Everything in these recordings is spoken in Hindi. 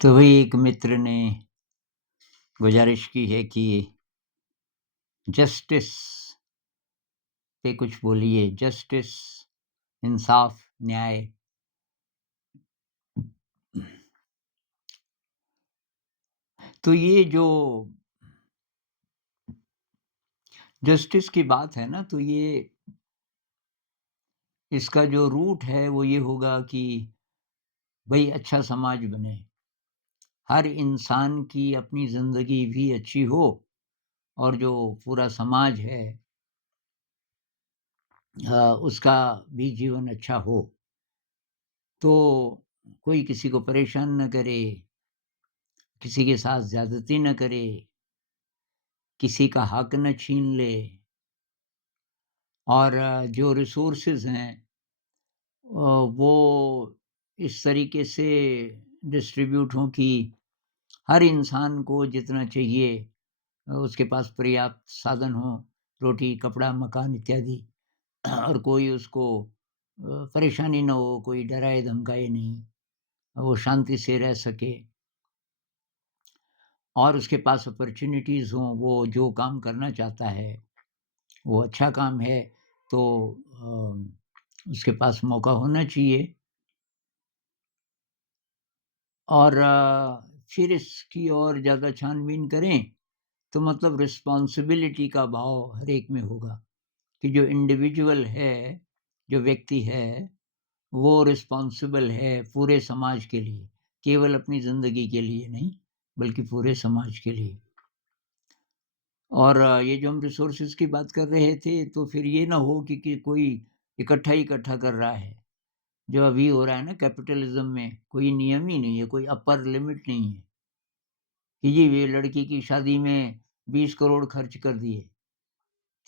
तो वही एक मित्र ने गुज़ारिश की है कि जस्टिस पे कुछ बोलिए, जस्टिस, इंसाफ, न्याय। तो ये जो जस्टिस की बात है ना, तो ये इसका जो रूट है वो ये होगा कि भई अच्छा समाज बने। हर इंसान की अपनी ज़िंदगी भी अच्छी हो और जो पूरा समाज है उसका भी जीवन अच्छा हो। तो कोई किसी को परेशान ना करे, किसी के साथ ज़्यादती ना करे, किसी का हक ना छीन ले और जो रिसोर्सेज़ हैं वो इस तरीके से डिस्ट्रीब्यूट हों कि हर इंसान को जितना चाहिए उसके पास पर्याप्त साधन हो, रोटी, कपड़ा, मकान इत्यादि और कोई उसको परेशानी ना हो, कोई डराए-धमकाए नहीं, वो शांति से रह सके और उसके पास अपॉर्च्युनिटीज़ हों, वो जो काम करना चाहता है, वो अच्छा काम है तो उसके पास मौका होना चाहिए और फिर इसकी और ज़्यादा छानबीन करें, तो मतलब रिस्पॉन्सिबिलिटी का भाव हर एक में होगा कि जो इंडिविजुअल है, जो व्यक्ति है, वो रिस्पॉन्सिबल है पूरे समाज के लिए, केवल अपनी ज़िंदगी के लिए नहीं, बल्कि पूरे समाज के लिए। और ये जो हम रिसोर्सेज़ की बात कर रहे थे, तो फिर ये ना हो कि कोई इकट्ठा ही इकट्ठा कर रहा है। जो अभी हो रहा है ना कैपिटलिज़्म में, कोई नियम ही नहीं है, कोई अपर लिमिट नहीं है कि जी ये लड़की की शादी में 20 करोड़ खर्च कर दिए।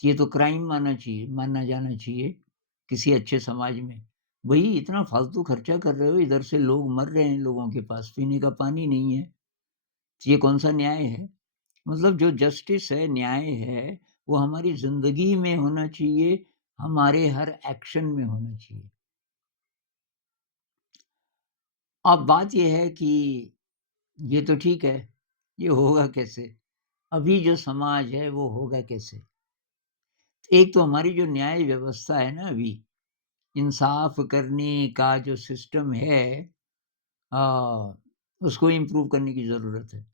ये तो क्राइम माना जाना चाहिए किसी अच्छे समाज में। भई इतना फालतू खर्चा कर रहे हो, इधर से लोग मर रहे हैं, लोगों के पास पीने का पानी नहीं है। ये कौन-सा न्याय है? मतलब जो जस्टिस है, न्याय है, वो हमारी ज़िंदगी में होना चाहिए, हमारे हर एक्शन में होना चाहिए। अब बात ये है कि ये तो ठीक है, ये होगा कैसे? अभी जो समाज है वो होगा कैसे? एक तो हमारी जो न्याय व्यवस्था है ना अभी, इंसाफ़ करने का जो सिस्टम है अ, उसको इम्प्रूव करने की ज़रूरत है।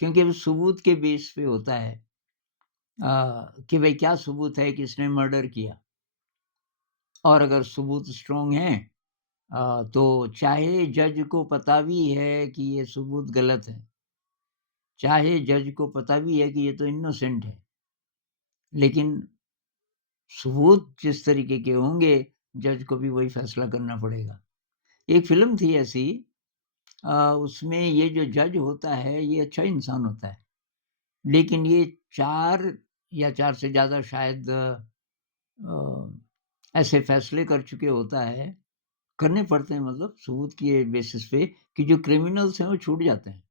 क्योंकि वो सबूत के बेस पे होता है कि भई क्या सबूत है कि इसने मर्डर किया और अगर सबूत स्ट्रॉन्ग हैं तो चाहे जज को पता भी है कि ये सबूत गलत है, चाहे जज को पता भी है कि ये तो इनोसेंट है, लेकिन सबूत जिस तरीके के होंगे, जज को भी वही फैसला करना पड़ेगा। एक फ़िल्म थी ऐसी उसमें ये जो जज होता है, ये अच्छा इंसान होता है, लेकिन ये 4 या 4 से ज़्यादा शायद ऐसे फैसले कर चुके होता है करने पड़ते हैं मतलब सबूत के बेसिस पे कि जो क्रिमिनल्स हैं, वो छूट जाते हैं।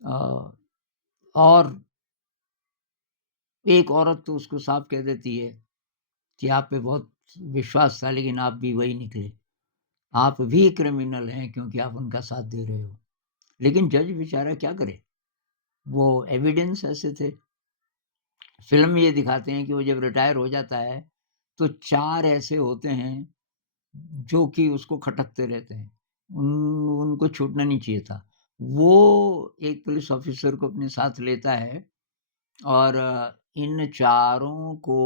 अ, और एक औरत तो उसको साफ कह देती है कि आप पे बहुत विश्वास था, लेकिन आप भी वही निकले। आप भी क्रिमिनल हैं क्योंकि आप उनका साथ दे रहे हो। लेकिन जज बेचारा क्या करे? वो एविडेंस ऐसे थे। फ़िल्म में ये दिखाते हैं कि वो जब रिटायर हो जाता है, तो 4 ऐसे होते हैं, जो कि उसको खटकते रहते हैं। उन उनको छूटना नहीं चाहिए था। वो एक पुलिस ऑफ़िसर को अपने साथ लेता है और इन चारों को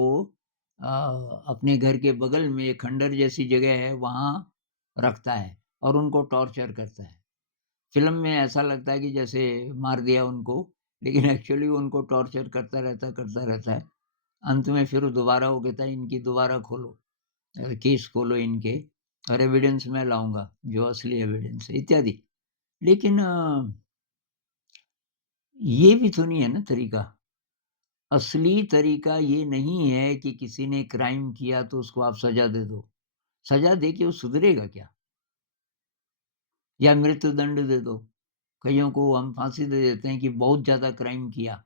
अपने घर के बगल में एक खंडर जैसी जगह है, वहाँ रखता है और उनको टॉर्चर करता है। फ़िल्म में ऐसा लगता है कि जैसे मार दिया उनको, लेकिन एक्चुअली वो उनको टॉर्चर करता रहता है। अंत में फिर वो दोबारा वो कहता है, "इनकी दोबारा खोलो केस खोलो इनके और एविडेंस मैं लाऊँगा, जो असली एविडेंस है" इत्यादि। लेकिन ये भी तो नहीं है ना तरीका। असली तरीका ये नहीं है कि किसी ने क्राइम किया तो उसको आप सज़ा दे दो। सज़ा दे के वो सुधरेगा क्या? या मृत्युदंड दे दो। कइयों को हम फांसी दे देते हैं कि बहुत ज़्यादा क्राइम किया।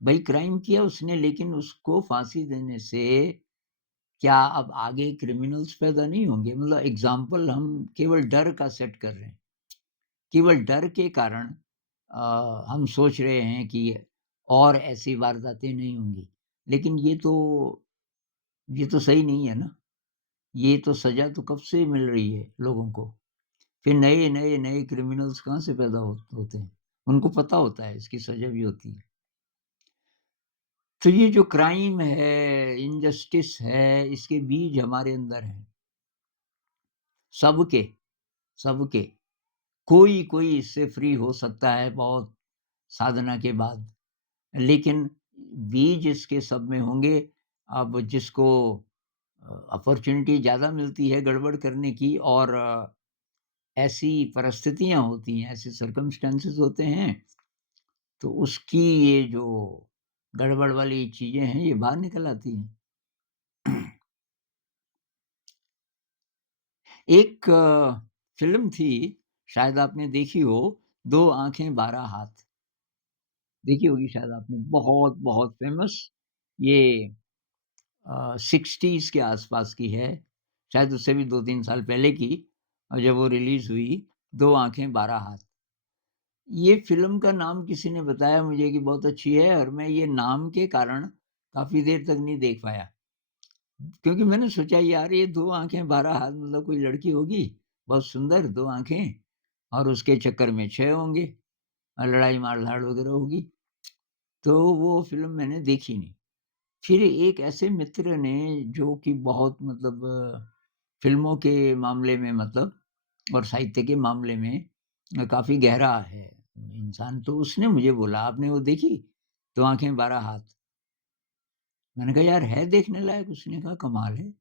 भई क्राइम किया उसने लेकिन उसको फांसी देने से क्या अब आगे क्रिमिनल्स पैदा नहीं होंगे? मतलब एग्ज़ाम्पल हम केवल डर का सेट कर रहे हैं। केवल डर के कारण हम सोच रहे हैं कि और ऐसी वारदातें नहीं होंगी। लेकिन ये तो सही नहीं है ना। ये तो सज़ा तो कब से मिल रही है लोगों को। फिर नए क्रिमिनल्स कहाँ से पैदा होते हैं। उनको पता होता है इसकी सज़ा भी होती है। तो ये जो क्राइम है, इनजस्टिस है, इसके बीज हमारे अंदर हैं। सबके, सबके। कोई इससे फ्री हो सकता है बहुत साधना के बाद। लेकिन बीज इसके सब में होंगे। अब जिसको अपॉर्च्युनिटी ज़्यादा मिलती है गड़बड़ करने की और ऐसी परिस्थितियाँ होती हैं, ऐसे सर्कमस्टेंसेस होते हैं, तो उसकी ये जो गड़बड़ वाली चीज़ें हैं, ये बाहर निकल आती हैं। एक फ़िल्म थी, शायद आपने देखी हो, 2 आँखें 12 हाथ। देखी होगी शायद आपने, बहुत फ़ेमस। ये 60s के आस-पास की है, शायद उससे भी 2-3 साल पहले की। और जब वो रिलीज़ हुई, 2 आँखें 12 हाथ। ये फ़िल्म का नाम किसी ने बताया मुझे कि बहुत अच्छी है और मैं ये नाम के कारण काफ़ी देर तक नहीं देख पाया। क्योंकि मैंने सोचा यार ये 2 आँखें 12 हाथ मतलब कोई लड़की होगी, बहुत सुंदर 2 आँखें और उसके चक्कर में 6 होंगे और लड़ाई मार-धाड़ वग़ैरह होगी। तो वो फ़िल्म मैंने देखी नहीं। फिर एक ऐसे मित्र ने जो कि बहुत मतलब फ़िल्मों के मामले में मतलब और साहित्य के मामले में काफ़ी गहरा है इंसान, तो उसने मुझे बोला, "आपने वो देखी? 2 आँखें 12 हाथ?" मैंने कहा, "यार है देखने लायक?" उसने कहा, "कमाल है।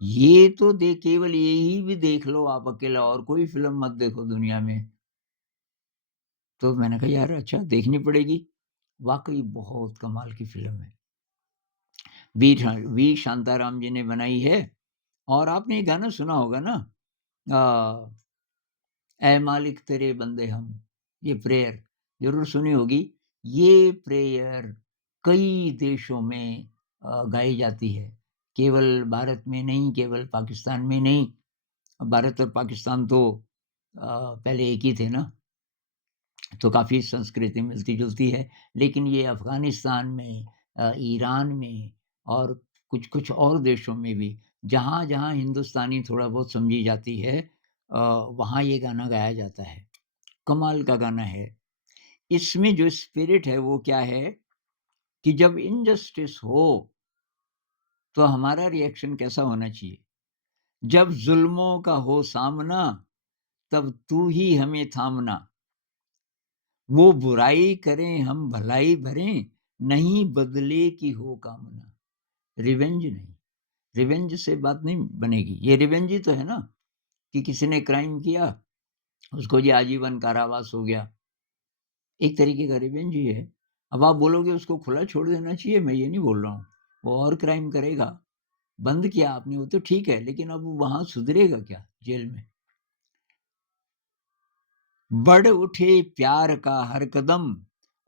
ये तो केवल यही भी देख लो आप अकेला और कोई फ़िल्म मत देखो दुनिया में।" तो मैंने कहा, "यार अच्छा देखनी पड़ेगी।" वाक़ई बहुत कमाल की फ़िल्म है। वी शांताराम जी ने बनाई है और आपने ये गाना सुना होगा ना अ ऐ मालिक तेरे बंदे हम, ये प्रेयर ज़रूर सुनी होगी। ये प्रेयर कई देशों में गाई जाती है। केवल भारत में नहीं, केवल पाकिस्तान में नहीं। भारत और पाकिस्तान तो पहले एक ही थे ना, तो काफ़ी संस्कृति मिलती-जुलती है। लेकिन ये अफ़गानिस्तान में ईरान में और कुछ-कुछ और देशों में भी जहाँ-जहाँ हिंदुस्तानी थोड़ा बहुत समझी जाती है वहाँ ये गाना गाया जाता है। कमाल का गाना है। इसमें जो स्पिरिट है वो क्या है कि जब इनजस्टिस हो, तो हमारा रिएक्शन कैसा होना चाहिए? जब ज़ुल्मों का हो सामना, तब तू ही हमें थामना। वो बुराई करें हम भलाई भरें, नहीं बदले की हो कामना। रिवेंज नहीं, रिवेंज से बात नहीं बनेगी। ये रिवेंज ही तो है ना कि किसी ने क्राइम किया, उसको जी आजीवन कारावास हो गया। एक तरीके का रिवेंज ही है। अब आप बोलोगे उसको खुला छोड़ देना चाहिए, मैं ये नहीं बोल रहा हूँ। वो और क्राइम करेगा, बंद किया आपने वो तो ठीक है, लेकिन अब वो वहाँ सुधरेगा क्या जेल में? बढ़ उठे प्यार का हर कदम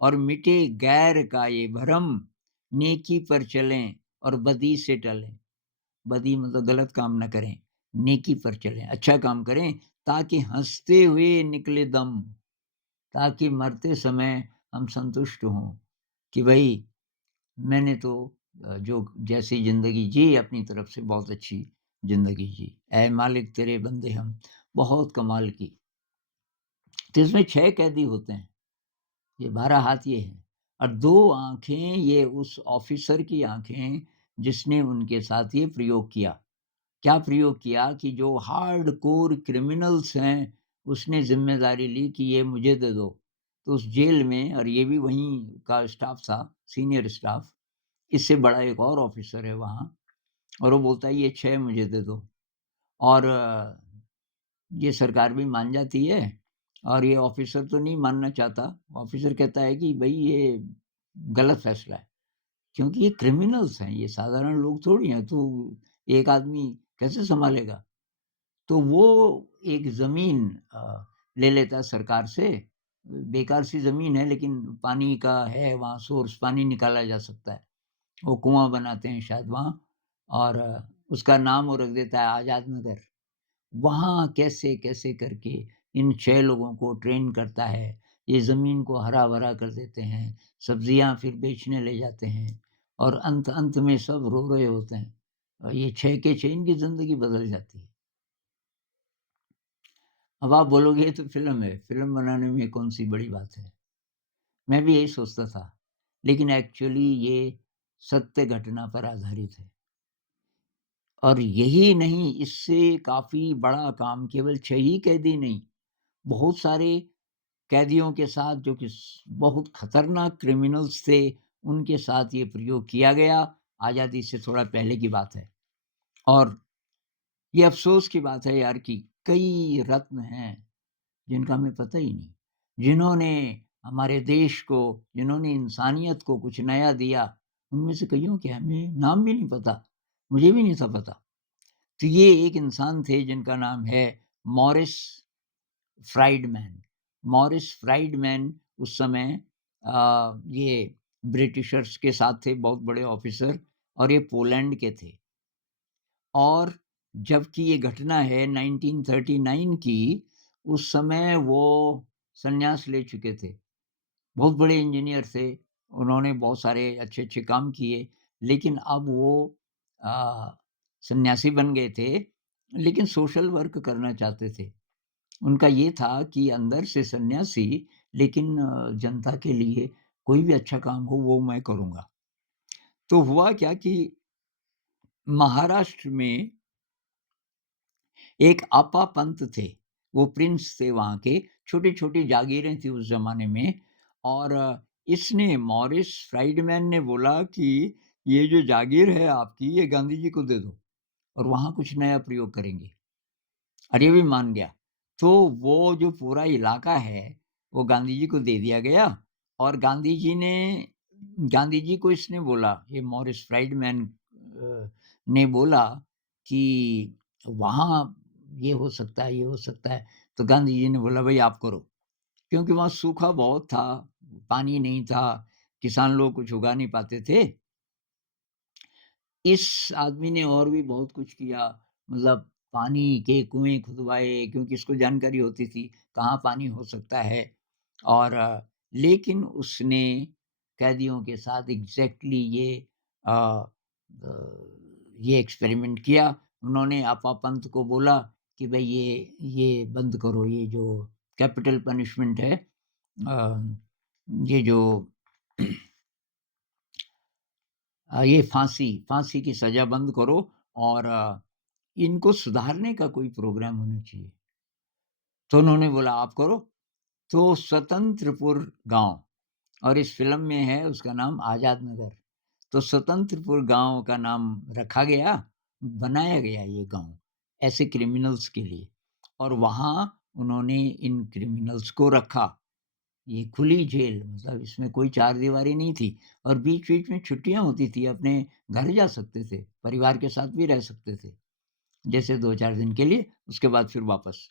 और मिटे गैर का ये भरम, नेकी पर चलें और बदी से टलें। बदी मतलब गलत काम ना करें, नेकी पर चलें, अच्छा काम करें ताकि हँसते हुए निकले दम। ताकि मरते समय हम संतुष्ट हों कि भई मैंने तो जो जैसी ज़िंदगी जी अपनी तरफ से बहुत अच्छी ज़िंदगी जी। ऐ मालिक तेरे बंदे हम, बहुत कमाल की। तो इसमें 6 कैदी होते हैं, ये 12 हाथ ये हैं और 2 आँखें ये उस ऑफ़िसर की आँखें जिसने उनके साथ ये प्रयोग किया। क्या प्रयोग किया कि जो हार्डकोर क्रिमिनल्स हैं, उसने ज़िम्मेदारी ली कि ये मुझे दे दो। तो उस जेल में और ये भी वहीं का स्टाफ़ था, सीनियर स्टाफ़, इससे बड़ा एक और ऑफ़िसर है वहाँ और वो बोलता है ये 6 मुझे दे दो और ये सरकार भी मान जाती है और ये ऑफ़िसर तो नहीं मानना चाहता। ऑफ़िसर कहता है कि भई ये गलत फ़ैसला है, क्योंकि ये क्रिमिनल्स हैं, ये साधारण लोग थोड़ी हैं, तो एक आदमी कैसे सँभालेगा? तो वो एक ज़मीन ले लेता है सरकार से, बेकार सी ज़मीन है लेकिन पानी का है वहाँ सोर्स, पानी निकाला जा सकता है। वो कुआँ बनाते हैं शायद वहाँ और उसका नाम वो रख देता है आज़ाद नगर। वहाँ कैसे-कैसे करके इन 6 लोगों को ट्रेन करता है, ये ज़मीन को हरा-भरा कर देते हैं, सब्जियाँ फिर बेचने ले जाते हैं और अंत में सब रो रहे होते हैं। ये 6 के 6 इनकी ज़िंदगी बदल जाती है। अब आप बोलोगे ये तो फ़िल्म है, फ़िल्म बनाने में कौन-सी बड़ी बात है? मैं भी यही सोचता था, लेकिन एक्चुअली ये सत्य घटना पर आधारित है। और यही नहीं, इससे काफ़ी बड़ा काम केवल 6 ही कैदी नहीं, बहुत सारे कैदियों के साथ जो कि बहुत खतरनाक क्रिमिनल्स थे, उनके साथ ये प्रयोग किया गया। आज़ादी से थोड़ा पहले की बात है। और ये अफ़सोस की बात है यार कि कई रत्न हैं, जिनका हमें पता ही नहीं। जिन्होंने हमारे देश को, जिन्होंने इंसानियत को कुछ नया दिया, उनमें से कइयों के हमें नाम भी नहीं पता। मुझे भी नहीं था पता। तो ये एक इंसान थे जिनका नाम है मॉरिस फ्राइडमैन। मॉरिस फ्राइडमैन उस समय ये ब्रिटिशर्स के साथ थे, बहुत बड़े ऑफ़िसर, और ये पोलैंड के थे। और जबकि ये घटना है 1939 की, उस समय वो संन्यास ले चुके थे। बहुत बड़े इंजीनियर थे, उन्होंने बहुत सारे अच्छे-अच्छे काम किए, लेकिन अब वो अ, सन्यासी बन गए थे, लेकिन सोशल वर्क करना चाहते थे। उनका ये था कि अंदर से सन्यासी, लेकिन जनता के लिए कोई भी अच्छा काम हो वो मैं करूँगा। तो हुआ क्या कि महाराष्ट्र में एक आपा पंत थे, वो प्रिंस थे वहाँ के, छोटी-छोटी जागीरें थी उस ज़माने में। और इसने मॉरिस फ्राइडमैन ने बोला कि ये जो जागीर है आपकी, ये गांधी जी को दे दो और वहाँ कुछ नया प्रयोग करेंगे। और ये भी मान गया। तो वो जो पूरा इलाका है, वो गांधी जी को दे दिया गया। और गांधी जी को इसने बोला, ये मॉरिस फ्राइडमैन ने बोला कि वहाँ ये हो सकता है, ये हो सकता है। तो गांधी जी ने बोला, "भई आप करो।" क्योंकि वहाँ सूखा बहुत था, पानी नहीं था, किसान लोग कुछ उगा नहीं पाते थे। इस आदमी ने और भी बहुत कुछ किया, मतलब पानी के कुएँ खुदवाए, क्योंकि इसको जानकारी होती थी कहाँ पानी हो सकता है। और लेकिन उसने कैदियों के साथ एग्ज़ैक्टली अ ये एक्सपेरिमेंट किया। उन्होंने आपापंत को बोला कि भई ये बंद करो, ये जो कैपिटल पनिशमेंट है, ये जो ये फांसी की सज़ा बंद करो और इनको सुधारने का कोई प्रोग्राम होना चाहिए। तो उन्होंने बोला आप करो। तो स्वतंत्रपुर गाँव, और इस फ़िल्म में है उसका नाम आज़ाद नगर। तो स्वतंत्रपुर गाँव का नाम रखा गया, बनाया गया ये गाँव, ऐसे क्रिमिनल्स के लिए। और वहाँ उन्होंने इन क्रिमिनल्स को रखा। ये खुली जेल, मतलब इसमें कोई चारदीवारी नहीं थी। और बीच-बीच में छुट्टियाँ होती थी, अपने घर जा सकते थे, परिवार के साथ भी रह सकते थे। जैसे 2-4 दिन के लिए, उसके बाद फिर वापस।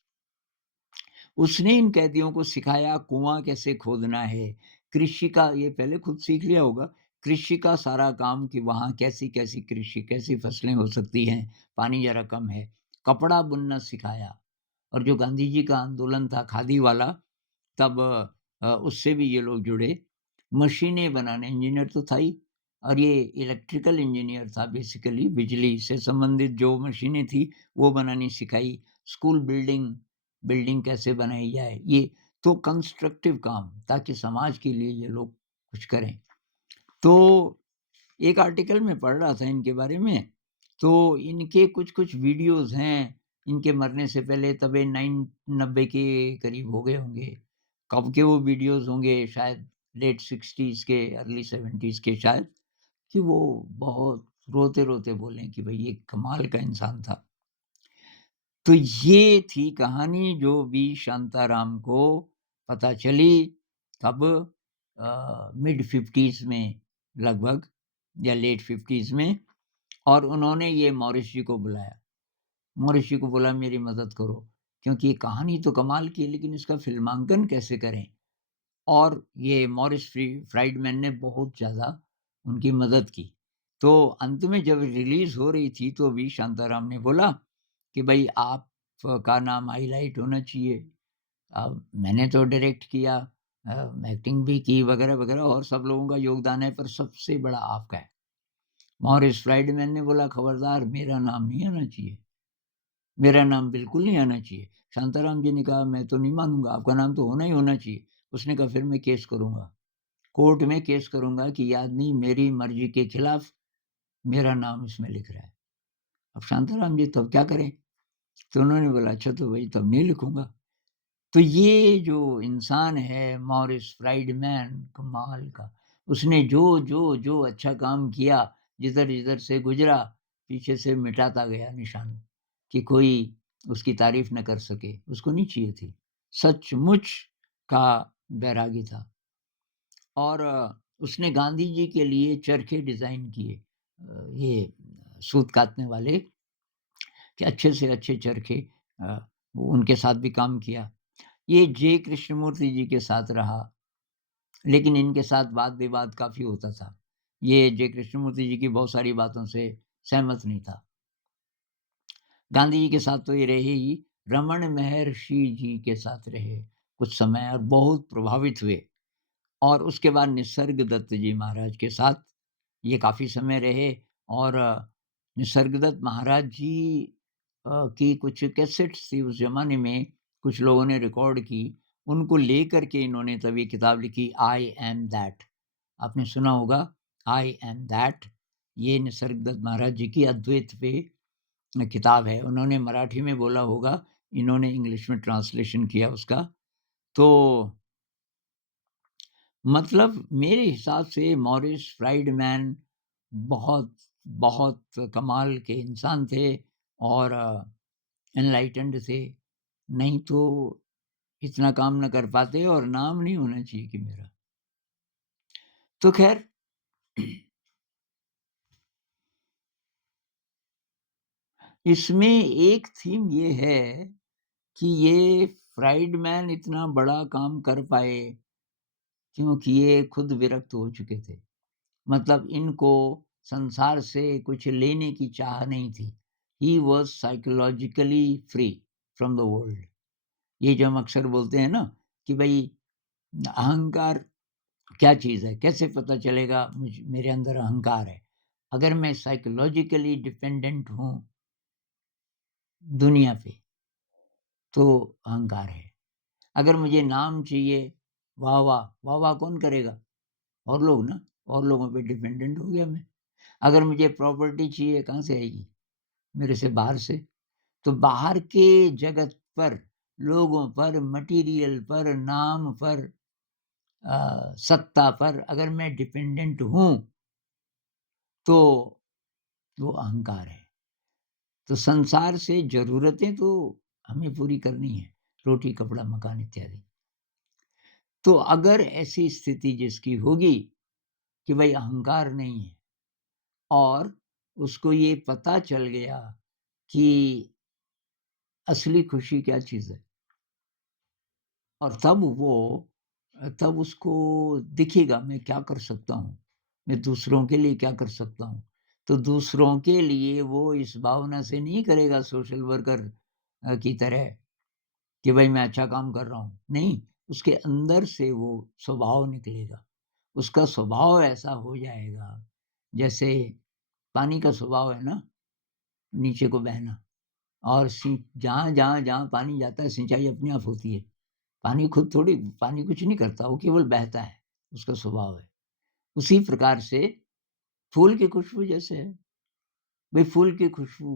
उसने इन कैदियों को सिखाया कुआँ कैसे खोदना है, कृषि का ये पहले खुद सीख लिया होगा, कृषि का सारा काम कि वहाँ कैसी-कैसी कृषि, कैसी फसलें हो सकती हैं, पानी ज़रा कम है। कपड़ा बुनना सिखाया। और जो गांधी जी का आंदोलन था खादी वाला, तब उससे भी ये लोग जुड़े। मशीनें बनाने, इंजीनियर तो था ही, और ये इलेक्ट्रिकल इंजीनियर था बेसिकली, बिजली से संबंधित जो मशीनें थी, वो बनानी सिखाई। स्कूल बिल्डिंग कैसे बनाई जाए, ये तो कंस्ट्रक्टिव काम, ताकि समाज के लिए ये लोग कुछ करें। तो एक आर्टिकल में पढ़ रहा था इनके बारे में, तो इनके कुछ-कुछ वीडियोज़ हैं, इनके मरने से पहले, तब ये 90 के करीब हो गए होंगे। कब के वो वीडियोज़ होंगे, शायद लेट 60s के, अर्ली 70s के शायद, कि वो बहुत रोते-रोते बोले कि भई ये कमाल का इंसान था। तो ये थी कहानी जो वी शांताराम को पता चली, कब मिड 50s में लगभग, या लेट 50s में। और उन्होंने ये मॉरिस जी को बुलाया। मॉरिस जी को बोला मेरी मदद करो, क्योंकि ये कहानी तो कमाल की है, लेकिन इसका फ़िल्मांकन कैसे करें? और ये मॉरिस फ्राइडमैन ने बहुत ज़्यादा उनकी मदद की। तो अंत में जब रिलीज़ हो रही थी, तो वी शांताराम ने बोला कि भई आप का नाम हाइलाइट होना चाहिए। मैंने तो डायरेक्ट किया, एक्टिंग भी की वगैरह-वगैरह और सब लोगों का योगदान है, पर सबसे बड़ा आपका है। मॉरिस फ्राइडमैन ने बोला, खबरदार मेरा नाम नहीं आना चाहिए, मेरा नाम बिल्कुल नहीं आना चाहिए। शांताराम जी ने कहा, मैं तो नहीं मानूँगा, आपका नाम तो होना ही होना चाहिए। उसने कहा, फिर मैं केस करूँगा, कोर्ट में केस करूँगा कि ये आदमी मेरी मर्ज़ी के खिलाफ मेरा नाम इसमें लिख रहा है। अब शांताराम जी तब क्या करें? तो उन्होंने बोला, अच्छा तो भई तब नहीं लिखूँगा। तो ये जो इंसान है मॉरिस फ्राइडमैन, कमाल का, उसने जो अच्छा काम किया, जिधर-जिधर से गुज़रा, पीछे से मिटाता गया निशान, कि कोई उसकी तारीफ़ ना कर सके, उसको नहीं चाहिए थी। सचमुच का बैरागी था। और उसने गांधी जी के लिए चरखे डिज़ाइन किए, ये सूत कातने वाले, कि अच्छे से अच्छे चरखे, अ, वो उनके साथ भी काम किया। ये जे कृष्णमूर्ति जी के साथ रहा, लेकिन इनके साथ वाद-विवाद काफ़ी होता था। ये जे कृष्णमूर्ति जी की बहुत सारी बातों से सहमत नहीं था। गांधी जी के साथ तो ये रहे ही, रमन महर्षि जी के साथ रहे कुछ समय और बहुत प्रभावित हुए। और उसके बाद निसर्गदत्त जी महाराज के साथ ये काफ़ी समय रहे। और निसर्गदत्त महाराज जी की कुछ कैसेट्स थी उस ज़माने में, कुछ लोगों ने रिकॉर्ड की, उनको लेकर के इन्होंने तब ये किताब लिखी, आई एम दैट। आपने सुना होगा, आई एम दैट। ये निसर्गदत्त महाराज जी की अद्वैत पे किताब है। उन्होंने मराठी में बोला होगा, इन्होंने इंग्लिश में ट्रांसलेशन किया उसका। तो मतलब मेरे हिसाब से मॉरिस फ्राइडमैन बहुत, बहुत कमाल के इंसान थे और एनलाइटेंड थे, नहीं तो इतना काम ना कर पाते और नाम नहीं होना चाहिए कि मेरा। तो ख़ैर इसमें एक थीम ये है कि ये फ्राइडमैन इतना बड़ा काम कर पाए, क्योंकि ये खुद विरक्त हो चुके थे। मतलब इनको संसार से कुछ लेने की चाह नहीं थी। He was psychologically free from the world. ये जो हम अक्सर बोलते हैं ना कि भई अहंकार क्या चीज़ है? कैसे पता चलेगा मेरे अंदर अहंकार है? अगर मैं साइकोलॉजिकली डिपेंडेंट हूँ दुनिया पे, तो अहंकार है। अगर मुझे नाम चाहिए, वाह-वाह, वाह-वाह कौन करेगा? और लोग ना, और लोगों पे डिपेंडेंट हो गया मैं। अगर मुझे प्रॉपर्टी चाहिए, कहाँ से आएगी? मेरे से बाहर से। तो बाहर के जगत पर, लोगों पर, मटीरियल पर, नाम पर, सत्ता पर अगर मैं डिपेंडेंट हूँ, तो वो अहंकार है। तो संसार से ज़रूरतें तो हमें पूरी करनी है, रोटी, कपड़ा, मकान इत्यादि। तो अगर ऐसी स्थिति जिसकी होगी कि भई अहंकार नहीं है और उसको ये पता चल गया कि असली खुशी क्या चीज़ है, और तब उसको दिखेगा मैं क्या कर सकता हूँ, मैं दूसरों के लिए क्या कर सकता हूँ। तो दूसरों के लिए वो इस भावना से नहीं करेगा सोशल वर्कर की तरह कि भई मैं अच्छा काम कर रहा हूँ। नहीं, उसके अंदर से वो स्वभाव निकलेगा। उसका स्वभाव ऐसा हो जाएगा, जैसे पानी का स्वभाव है ना, नीचे को बहना, और जहाँ पानी जाता है सिंचाई अपने आप होती है। पानी कुछ नहीं करता, वो केवल बहता है, उसका स्वभाव है। उसी प्रकार से फूल की खुशबू जैसे है, भई फूल की खुशबू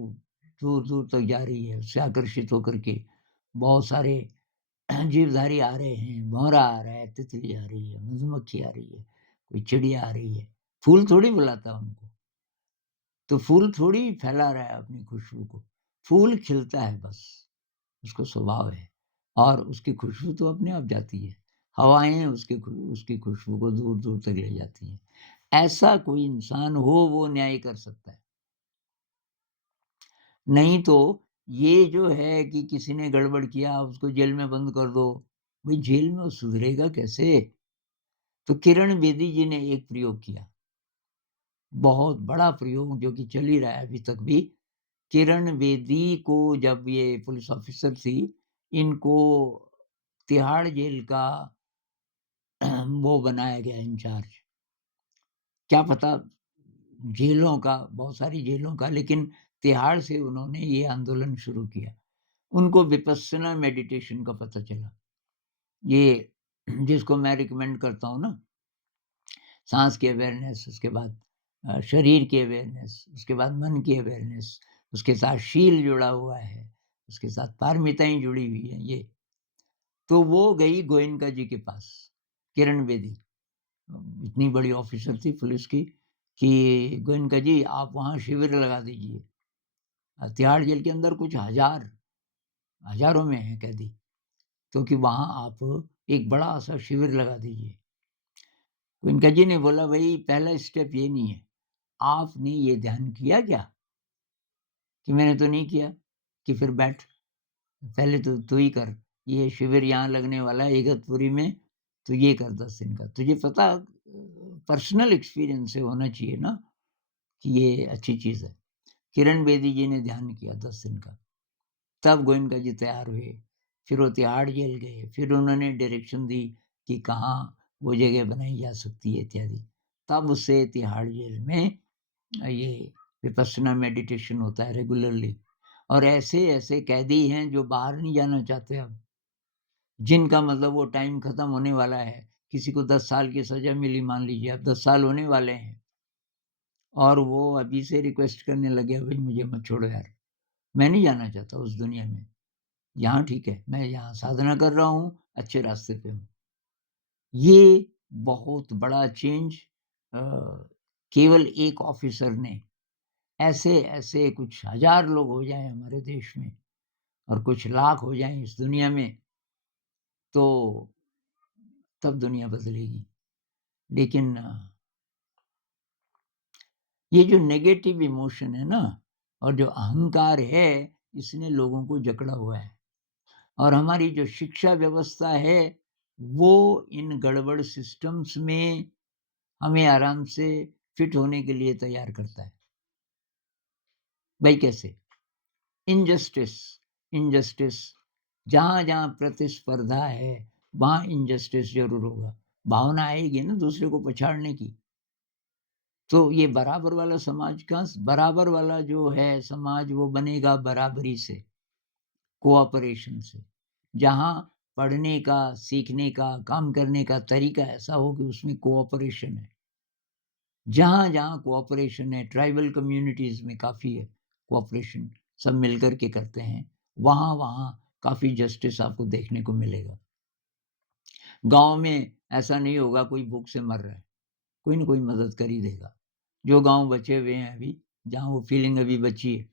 दूर-दूर तक जा रही है, उससे आकर्षित होकर के बहुत सारे जीवधारी आ रहे हैं, भँवरा आ रहा है, तितली आ रही है, मधुमक्खी आ रही है, कोई चिड़िया आ रही है। फूल थोड़ी बुलाता उनको, तो फूल थोड़ी फैला रहा है अपनी खुशबू को, फूल खिलता है बस, उसका स्वभाव है, और उसकी खुशबू तो अपने आप जाती है। हवाएँ उसकी खुशबू को दूर-दूर तक ले जाती हैं। ऐसा कोई इंसान हो, वो न्याय कर सकता है। नहीं तो ये जो है कि किसी ने गड़बड़ किया, उसको जेल में बंद कर दो, भई जेल में वो सुधरेगा कैसे? तो किरण बेदी जी ने एक प्रयोग किया, बहुत बड़ा प्रयोग जो कि चल ही रहा है अभी तक भी। किरण बेदी को, जब ये पुलिस ऑफ़िसर थी, इनको तिहाड़ जेल का वो बनाया गया इंचार्ज। क्या पता जेलों का, बहुत सारी जेलों का, लेकिन तिहाड़ से उन्होंने ये आंदोलन शुरू किया। उनको विपस्सना मेडिटेशन का पता चला। ये जिसको मैं रिकमेंड करता हूँ ना, साँस की अवेयरनेस, उसके बाद शरीर की अवेयरनेस, उसके बाद मन की अवेयरनेस, उसके साथ शील जुड़ा हुआ है, उसके साथ पारमिताएँ जुड़ी हुई हैं ये। तो वो गई गोयनका जी के पास, किरण बेदी। इतनी बड़ी ऑफ़िसर थी पुलिस की कि गोयनका जी आप वहाँ शिविर लगा दीजिए। तिहाड़ जेल के अंदर कुछ हज़ारों में हैं कैदी, क्योंकि वहाँ आप एक बड़ा-सा शिविर लगा दीजिए। गोयनका जी ने बोला भई पहला स्टेप ये नहीं है, आपने ये ध्यान किया क्या? कि मैंने तो नहीं किया। कि फिर बैठ, पहले तो तू ही कर। ये शिविर यहाँ लगने वाला है इगतपुरी में, तो ये कर 10 दिन का। तुझे पता पर्सनल एक्सपीरियंस से होना चाहिए ना कि ये अच्छी चीज़ है। किरण बेदी जी ने ध्यान किया 10 दिन का। तब गोयनका जी तैयार हुए। फिर वो तिहाड़ जेल गए, फिर उन्होंने डायरेक्शन दी कि कहाँ वो जगह बनाई जा सकती है इत्यादि। तब से तिहाड़ जेल में ये विपस्सना मेडिटेशन होता है रेगुलरली। और ऐसे-ऐसे कैदी हैं जो बाहर नहीं जाना चाहते अब, जिनका मतलब वो टाइम खत्म होने वाला है। किसी को 10 साल की सज़ा मिली मान लीजिए, अब 10 साल होने वाले हैं और वो अभी से रिक्वेस्ट करने लगे, भई मुझे मत छोड़ो यार, मैं नहीं जाना चाहता उस दुनिया में। यहाँ ठीक है, मैं यहाँ साधना कर रहा हूँ, अच्छे रास्ते पे हूँ। ये बहुत बड़ा चेंज अ, केवल एक ऑफ़िसर ने, ऐसे-ऐसे कुछ हज़ार लोग हो जाएँ हमारे देश में और कुछ लाख हो जाएँ इस दुनिया में, तो तब दुनिया बदलेगी। लेकिन ये जो नेगेटिव इमोशन है ना और जो अहंकार है, इसने लोगों को जकड़ा हुआ है। और हमारी जो शिक्षा व्यवस्था है, वो इन गड़बड़ सिस्टम्स में हमें आराम से फिट होने के लिए तैयार करता है। भई कैसे? इनजस्टिस, इनजस्टिस, जहाँ-जहाँ प्रतिस्पर्धा है, वहाँ इनजस्टिस ज़रूर होगा। भावना आएगी ना दूसरे को पछाड़ने की। तो ये बराबर वाला समाज का बराबर वाला जो है समाज, वो बनेगा बराबरी से, कोऑपरेशन से। जहाँ पढ़ने का, सीखने का, काम करने का तरीका ऐसा हो कि उसमें कोऑपरेशन है। जहाँ-जहाँ कोऑपरेशन है, ट्राइबल कम्युनिटीज़ में काफ़ी है कोऑपरेशन, सब मिलकर के करते हैं, वहाँ-वहाँ काफ़ी जस्टिस आपको देखने को मिलेगा। गाँव में ऐसा नहीं होगा कोई भूख से मर रहा है, कोई न कोई मदद कर ही देगा। जो गाँव बचे हुए हैं अभी, जहाँ वो फीलिंग अभी बची है।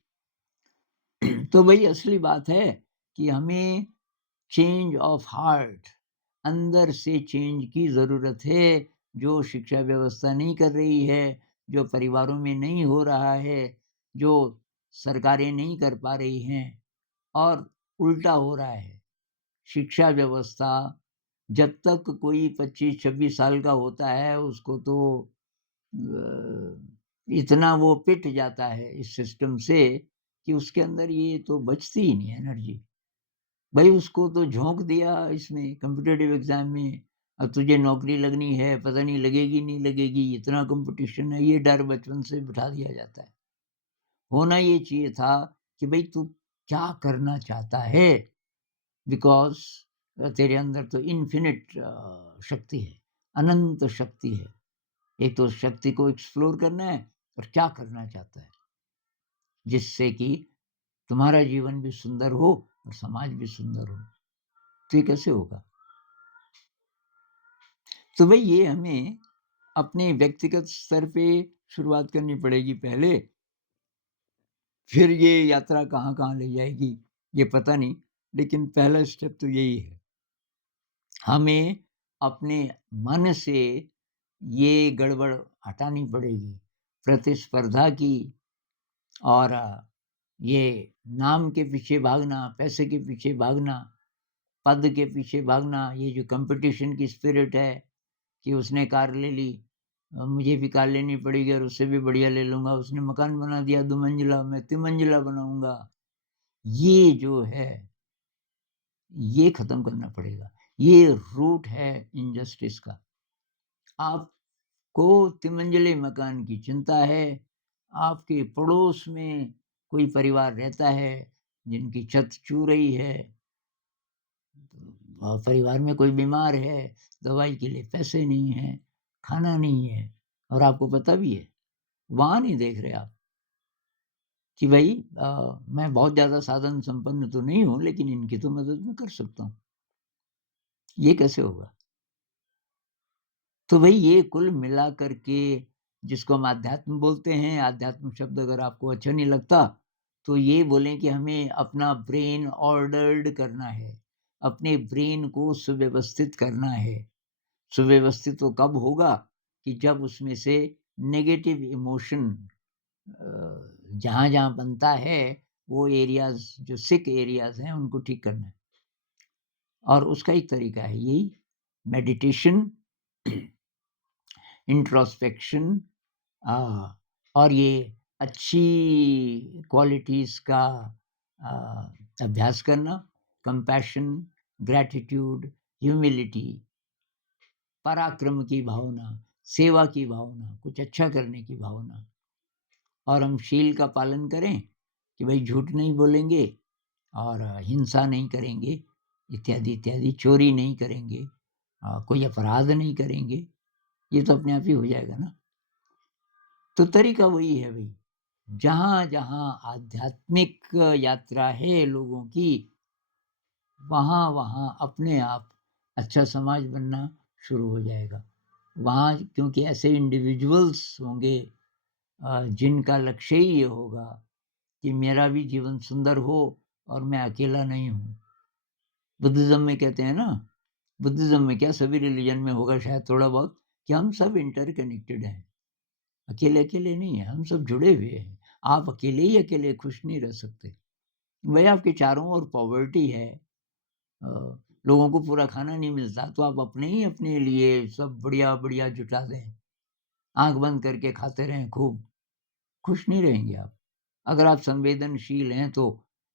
तो वही असली बात है कि हमें चेंज ऑफ हार्ट, अंदर से चेंज की ज़रूरत है, जो शिक्षा व्यवस्था नहीं कर रही है, जो परिवारों में नहीं हो रहा है, जो सरकारें नहीं कर पा रही हैं और उल्टा हो रहा है। शिक्षा व्यवस्था जब तक कोई 25-26 साल का होता है, उसको तो इतना वो पिट जाता है इस सिस्टम से कि उसके अंदर ये तो बचती ही नहीं है एनर्जी। भई उसको तो झोंक दिया इसमें कॉम्पिटिटिव एग्ज़ाम में, अब तुझे नौकरी लगनी है, पता नहीं लगेगी नहीं लगेगी, इतना कॉम्पिटिशन है, ये डर बचपन से बिठा दिया जाता है। होना ये चाहिए था कि भई तू क्या करना चाहता है? बिकॉज़ तेरे अंदर तो इन्फिनिट शक्ति है, अनंत शक्ति है। एक तो शक्ति को एक्सप्लोर करना है और क्या करना चाहता है, जिससे कि तुम्हारा जीवन भी सुंदर हो और समाज भी सुंदर हो। तो ये कैसे होगा? तो भई ये हमें अपने व्यक्तिगत स्तर पे शुरुआत करनी पड़ेगी पहले, फिर ये यात्रा कहाँ-कहाँ ले जाएगी, ये पता नहीं, लेकिन पहला स्टेप तो यही है। हमें अपने मन से ये गड़बड़ हटानी पड़ेगी, प्रतिस्पर्धा की और ये नाम के पीछे भागना, पैसे के पीछे भागना, पद के पीछे भागना, ये जो कॉम्पिटिशन की स्पिरिट है कि उसने कार ले ली, मुझे भी कार लेनी पड़ेगी और उससे भी बढ़िया ले लूँगा, उसने मकान बना दिया 2 मंजिला, मैं तिमंजिला बनाऊँगा। ये जो है, ये ख़त्म करना पड़ेगा। ये रूट है इनजस्टिस का। आपको तिमंजिले मकान की चिंता है, आपके पड़ोस में कोई परिवार रहता है जिनकी छत छू रही है, परिवार में कोई बीमार है, दवाई के लिए पैसे नहीं हैं, खाना नहीं है और आपको पता भी है। वहाँ नहीं देख रहे आप कि भई मैं बहुत ज़्यादा साधन संपन्न तो नहीं हूँ, लेकिन इनकी तो मदद मैं कर सकता हूँ। ये कैसे होगा? तो भई ये कुल मिला कर के जिसको हम आध्यात्म बोलते हैं, आध्यात्म शब्द अगर आपको अच्छा नहीं लगता, तो ये बोलें कि हमें अपना ब्रेन ऑर्डर्ड करना है, अपने ब्रेन को सुव्यवस्थित करना है। सुव्यवस्थित वो कब होगा कि जब उसमें से नेगेटिव इमोशन जहाँ-जहाँ बनता है, वो एरियाज़ जो सिक एरियाज़ हैं, उनको ठीक करना है। और उसका एक तरीका है यही मेडिटेशन, इंट्रोस्पेक्शन और ये अच्छी क्वालिटीज़ का अभ्यास करना, कंपैशन, ग्रैटिट्यूड, ह्यूमिलिटी, पराक्रम की भावना, सेवा की भावना, कुछ अच्छा करने की भावना और हम शील का पालन करें कि भई झूठ नहीं बोलेंगे और हिंसा नहीं करेंगे, इत्यादि, इत्यादि, चोरी नहीं करेंगे, कोई अपराध नहीं करेंगे, ये तो अपने आप ही हो जाएगा ना। तो तरीका वही है भई, जहाँ-जहाँ आध्यात्मिक यात्रा है लोगों की, वहाँ-वहाँ अपने आप अच्छा समाज बनना शुरू हो जाएगा। वहाँ क्योंकि ऐसे इंडिविजुअल्स होंगे जिनका लक्ष्य ही ये होगा कि मेरा भी जीवन सुंदर हो और मैं अकेला नहीं हूँ। बुद्धिज़्म में कहते हैं ना, बुद्धिज़्म में क्या सभी रिलिजन में होगा शायद थोड़ा बहुत कि हम सब इंटरकनेक्टेड हैं। अकेले-अकेले नहीं हैं, हम सब जुड़े हुए हैं। आप अकेले ही अकेले खुश नहीं रह सकते। भई आपके चारों ओर पॉवर्टी है, अ, लोगों को पूरा खाना नहीं मिलता, तो आप अपने ही अपने लिए सब बढ़िया-बढ़िया जुटा दें। आँख बंद करके खाते रहें खूब, खुश नहीं रहेंगे आप। अगर आप संवेदनशील हैं तो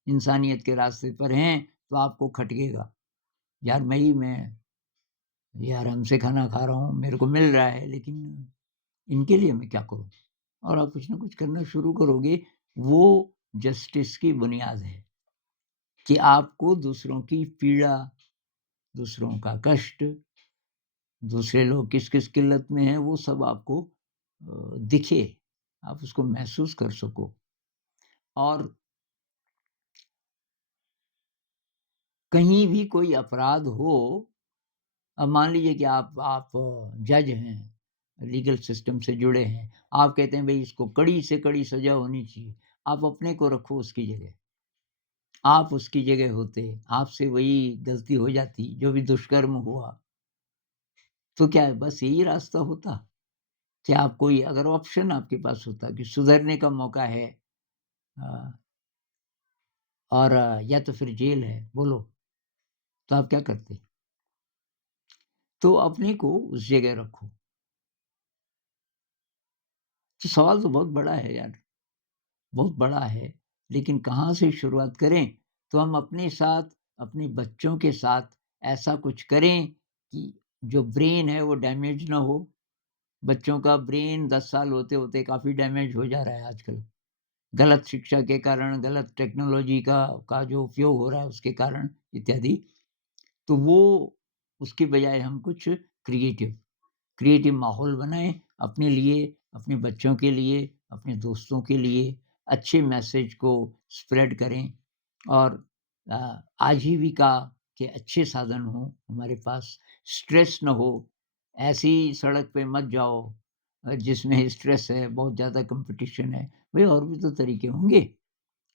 इंसानियत के रास्ते पर हैं, तो आपको खटकेगा। यार मैं ये आराम से खाना खा रहा हूँ, मेरे को मिल रहा है, लेकिन इनके लिए मैं क्या करूँ? और आप कुछ न कुछ करना शुरू करोगे, वो जस्टिस की बुनियाद है कि आपको दूसरों की पीड़ा, दूसरों का कष्ट, दूसरे लोग किस-किस किल्लत में हैं, वो सब आपको दिखे, आप उसको महसूस कर सको। और कहीं भी कोई अपराध हो, अब मान लीजिए कि आप जज हैं, लीगल सिस्टम से जुड़े हैं, आप कहते हैं भई इसको कड़ी से कड़ी सज़ा होनी चाहिए, आप अपने को रखो उसकी जगह। आप उसकी जगह होते, आपसे वही गलती हो जाती, जो भी दुष्कर्म हुआ, तो क्या बस यही रास्ता होता? क्या आप कोई अगर ऑप्शन आपके पास होता कि सुधरने का मौका है अ, और या तो फिर जेल है, बोलो, तो आप क्या करते? तो अपने को उस जगह रखो। तो सवाल तो बहुत बड़ा है यार, बहुत बड़ा है, लेकिन कहाँ से शुरुआत करें? तो हम अपने साथ, अपने बच्चों के साथ ऐसा कुछ करें कि जो ब्रेन है वो डैमेज ना हो। बच्चों का ब्रेन 10 साल होते-होते काफ़ी डैमेज हो जा रहा है आजकल। गलत शिक्षा के कारण, गलत टेक्नोलॉजी का जो उपयोग हो रहा है उसके कारण इत्यादि। तो वो उसकी बजाय हम कुछ क्रिएटिव क्रिएटिव माहौल बनाएँ अपने लिए, अपने बच्चों के लिए, अपने दोस्तों के लिए, अच्छे मैसेज को स्प्रेड करें और आजीविका के अच्छे साधन हों हमारे पास, स्ट्रेस ना हो, ऐसी सड़क पे मत जाओ जिसमें स्ट्रेस है, बहुत ज़्यादा कॉम्पिटिशन है। भई और भी तो तरीके होंगे।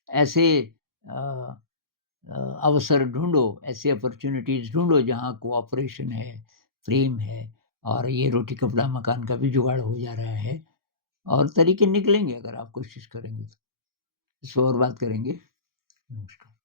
ऐसे अ अवसर ढूँढो, ऐसी अपॉर्च्युनिटीज़ ढूँढो जहाँ कोऑपरेशन है, प्रेम है और ये रोटी कपड़ा मकान का भी जुगाड़ हो जा रहा है और तरीके निकलेंगे अगर आप कोशिश करेंगे तो। इस पे और बात करेंगे। नमस्कार।